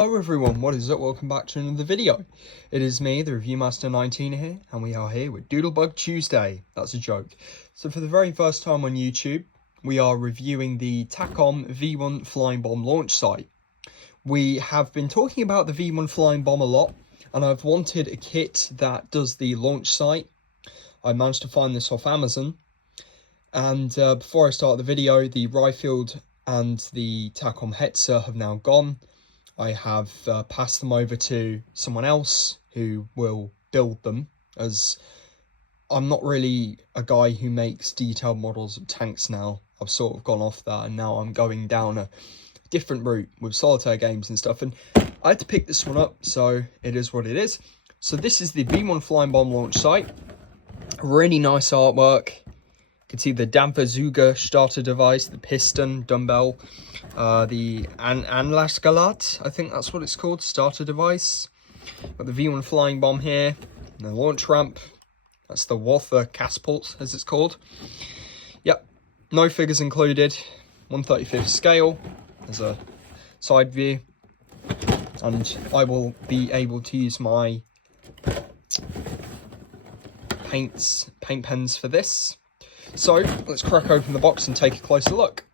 Hello everyone, what is up? Welcome back to another video. It is me, the Review Master 19 here, and we are here with Doodlebug Tuesday. That's a joke. So for the very first time on YouTube, we are reviewing the TAKOM V1 Flying Bomb launch site. We have been talking about the V1 Flying Bomb a lot, and I've wanted a kit that does the launch site. I managed to find this off Amazon, and before I start the video, the Ryfield and the TAKOM Hetzer have now gone. I have passed them over to someone else who will build them, as I'm not really a guy who makes detailed models of tanks now. I've sort of gone off that, and now I'm going down a different route with solitaire games and stuff, and I had to pick this one up, so it is what it is. So this is the V1 Flying Bomb launch site. Really nice artwork. You can see the Dampferzuger starter device, the piston, dumbbell, the Anlaskalat, I think that's what it's called, starter device. Got the V1 Flying Bomb here, and the launch ramp. That's the Walther Catapult, as it's called. Yep, no figures included, 1/35th scale as a side view. And I will be able to use my paint pens for this. So let's crack open the box and take a closer look.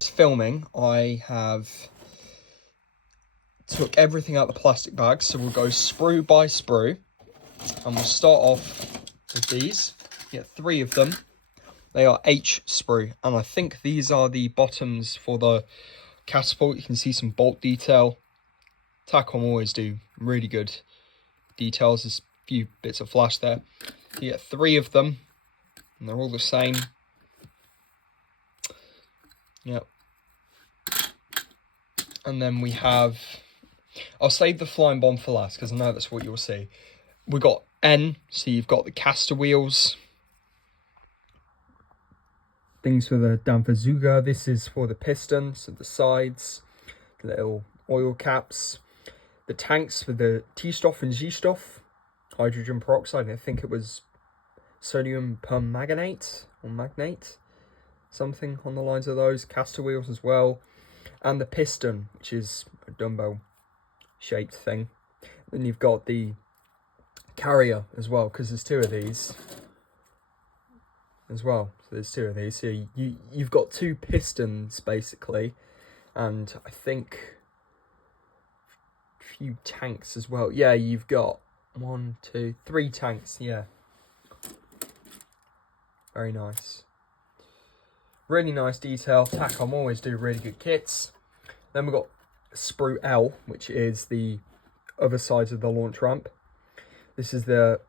Filming, I have took everything out of the plastic bag, so we'll go sprue by sprue, and we'll start off with these. Get 3 of them. They are H sprue, and I think these are the bottoms for the catapult. You can see some bolt detail. TAKOM always do really good details. There's a few bits of flash there. You get 3 of them, and they're all the same. Yep. And then we have, I'll save the Flying Bomb for last, because I know that's what you'll see. We've got N, so you've got the caster wheels. Things for the Dampferzuger. This is for the pistons, so the sides, the little oil caps. The tanks for the T-Stoff and G-Stoff, hydrogen peroxide, and I think it was sodium permanganate, or magnate, something on the lines of those. Caster wheels as well. And the piston, which is a dumbbell shaped thing. Then you've got the carrier as well, because there's 2 of these as well. So there's 2 of these. So you've got 2 pistons basically, and I think a few tanks as well. Yeah, you've got 1, 2, 3 tanks. Yeah, very nice. Really nice detail. TAKOM always do really good kits. Then we've got sprue L, which is the other side of the launch ramp. This is the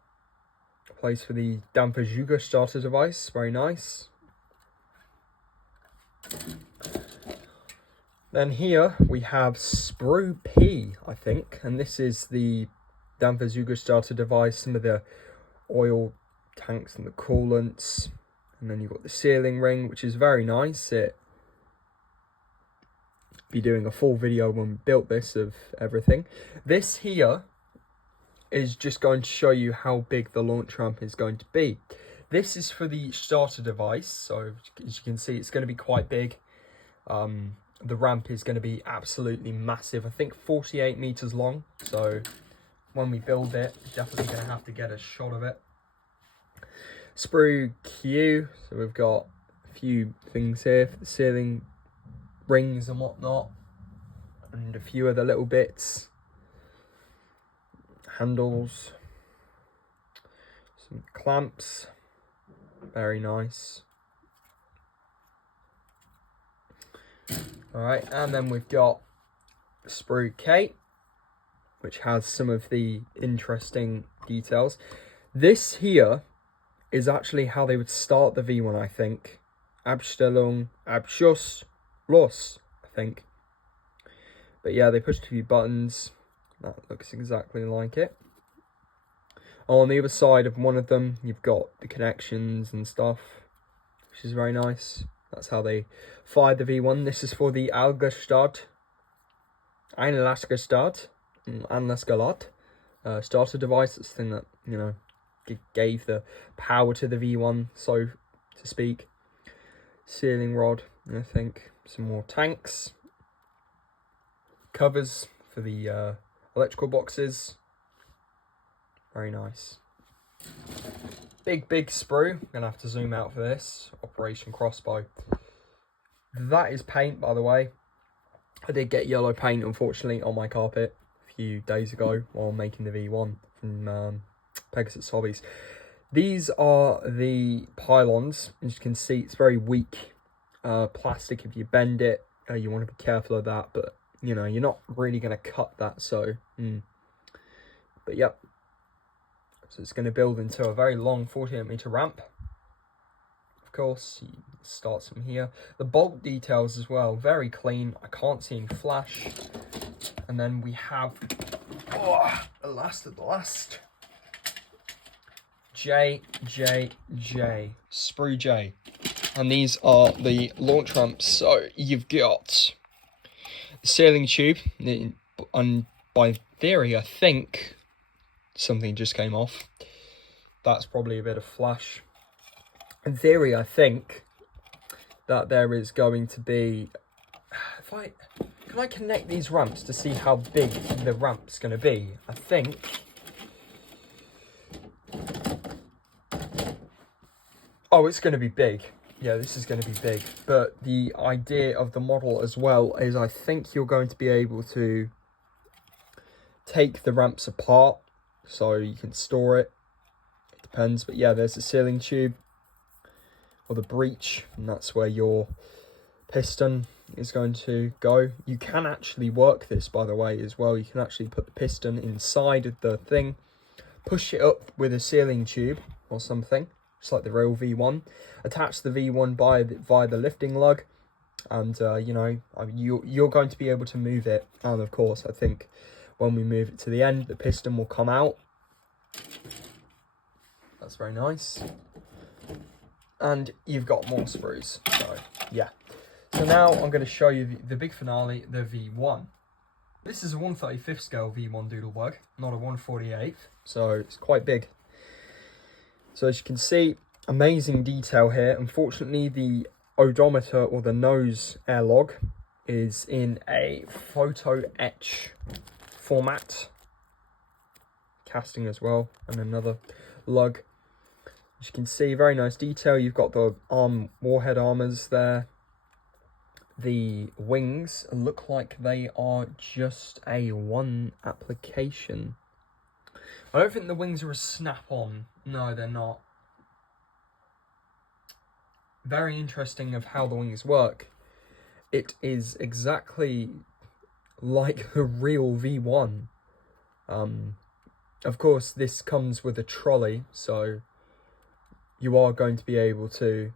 place for the Dampferzuger starter device. Very nice. Then here we have sprue P, I think, and this is the Dampferzuger starter device. Some of the oil tanks and the coolants. And then you've got the sealing ring, which is very nice. It be doing a full video when we built this of everything. This here is just going to show you how big the launch ramp is going to be. This is for the starter device, so as you can see, it's going to be quite big. The ramp is going to be absolutely massive. I think 48 meters long. So when we build it, definitely going to have to get a shot of it. Sprue Q, so we've got a few things here for the sealing rings and whatnot, and a few other little bits, handles, some clamps, very nice. Alright, and then we've got sprue K, which has some of the interesting details. This here is actually how they would start the V1, I think. Abstellung, Abschuss, Los, I think. But yeah, they pushed a few buttons. That looks exactly like it. On the other side of one of them, you've got the connections and stuff, which is very nice. That's how they fired the V1. This is for the Anlaskalat, Anlaskalat starter device. It's the thing that, you know, gave the power to the V1, so to speak. Sealing rod, and I think some more tanks. Covers for the electrical boxes. Very nice. Big sprue. I'm gonna have to zoom out for this. Operation Crossbow. That is paint, by the way. I did get yellow paint, unfortunately, on my carpet a few days ago while making the V1 from Pegasus Hobbies. These are the pylons. As you can see, it's very weak plastic. If you bend it, you want to be careful of that, but you know, you're not really going to cut that, so but yep. So it's going to build into a very long 48-meter ramp. Of course, it starts from here. The bolt details as well, very clean. I can't see any flash. And then we have the last of the last. J. Sprue J. And these are the launch ramps. So you've got the sealing tube, and by theory, I think something just came off. That's probably a bit of flash. In theory, I think that there is going to be, can I connect these ramps to see how big the ramp's going to be? I think it's going to be big. Yeah, this is going to be big. But the idea of the model as well is I think you're going to be able to take the ramps apart so you can store it. It depends. But yeah, there's the sealing tube or the breech, and that's where your piston is going to go. You can actually work this, by the way, as well. You can actually put the piston inside of the thing, push it up with a sealing tube or something, just like the real V1, attach the V1 via the lifting lug, and you know, you're going to be able to move it. And of course, I think when we move it to the end, the piston will come out. That's very nice. And you've got more sprues. So yeah. So now I'm going to show you the big finale, the V1. This is a 1/35th scale V1 Doodlebug, not a 1/48th, so it's quite big. So as you can see, amazing detail here. Unfortunately, the odometer or the nose airlog is in a photo etch format. Casting as well, and another lug. As you can see, very nice detail. You've got the warhead armors there. The wings look like they are just a one application. I don't think the wings are a snap-on. No, they're not. Very interesting of how the wings work. It is exactly like a real V1. Of course, this comes with a trolley, so you are going to be able to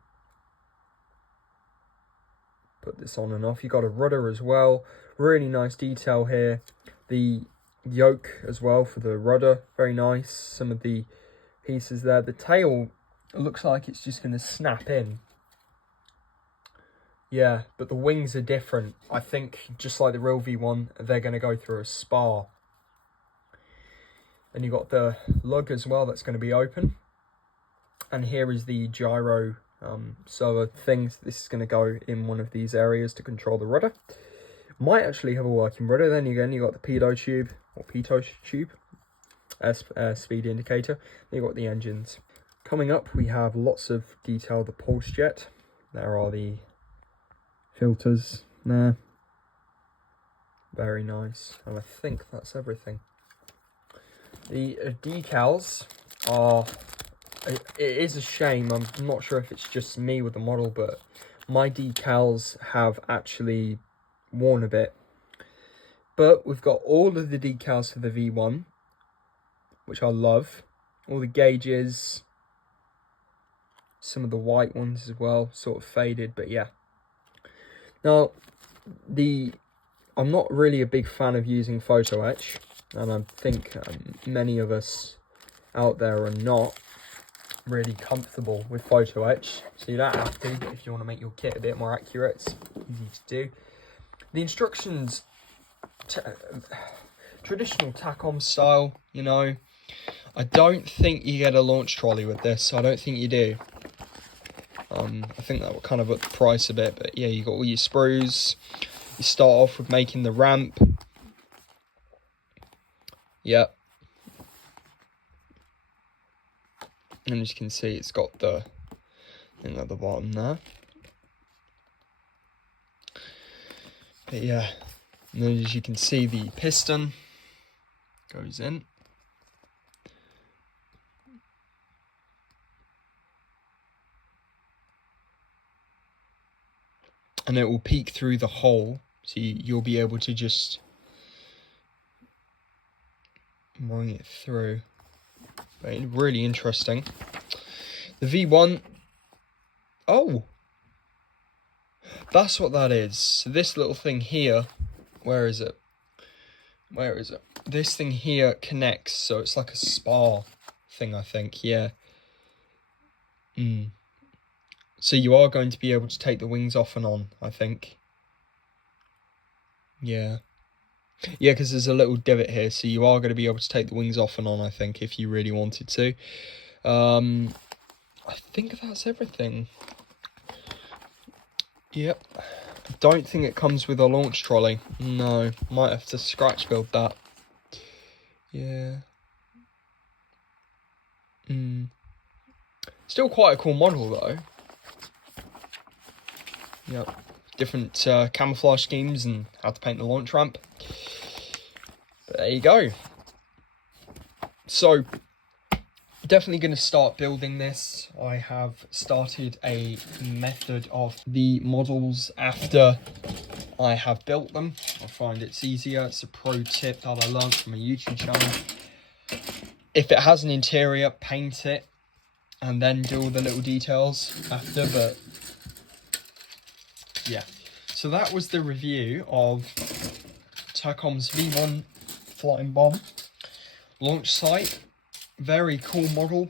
put this on and off. You've got a rudder as well. Really nice detail here. The yoke as well for the rudder. Very nice. Some of the pieces there. The tail looks like it's just going to snap in. Yeah, but the wings are different. I think just like the real V1, they're going to go through a spar. And you've got the lug as well that's going to be open. And here is the gyro servo things. This is going to go in one of these areas to control the rudder. Might actually have a working rudder. Then again, you got the pitot tube or pitot tube, speed indicator. Then you got the engines. Coming up, we have lots of detail. The pulse jet. There are the filters there. Very nice. And I think that's everything. The decals are. It is a shame. I'm not sure if it's just me with the model, but my decals have actually worn a bit. But we've got all of the decals for the V1, which I love. All the gauges, some of the white ones as well, sort of faded, but yeah. Now, I'm not really a big fan of using photo etch, and I think many of us out there are not really comfortable with photo etch, so you don't have to if you want to make your kit a bit more accurate. It's easy to do. The instructions, traditional TAKOM style, you know. I don't think you get a launch trolley with this. I don't think you do. I think that will kind of up the price a bit, but yeah, you got all your sprues. You start off with making the ramp. Yep. And as you can see, it's got the thing at the bottom there. But yeah, and then as you can see, the piston goes in. And it will peek through the hole, so you'll be able to just bring it through. But really interesting. The V1, oh, that's what that is. So this little thing here, where is it? Where is it? This thing here connects, so it's like a spar thing, I think, yeah. So you are going to be able to take the wings off and on, I think. Yeah. Yeah, because there's a little divot here, so you are going to be able to take the wings off and on, I think, if you really wanted to. I think that's everything. Yep. I don't think it comes with a launch trolley. No, might have to scratch build that. Yeah. Still quite a cool model, though. Yep. Different camouflage schemes and how to paint the launch ramp. But there you go. So, definitely going to start building this. I have started a method of the models after I have built them. I find it's easier. It's a pro tip that I learned from a YouTube channel. If it has an interior, paint it and then do all the little details after, but yeah. So that was the review of TAKOM's V1 Flying Bomb launch site. Very cool model.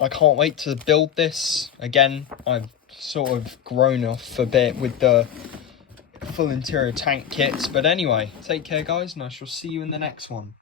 I can't wait to build this. Again, I've sort of grown off a bit with the full interior tank kits. But anyway, take care guys, and I shall see you in the next one.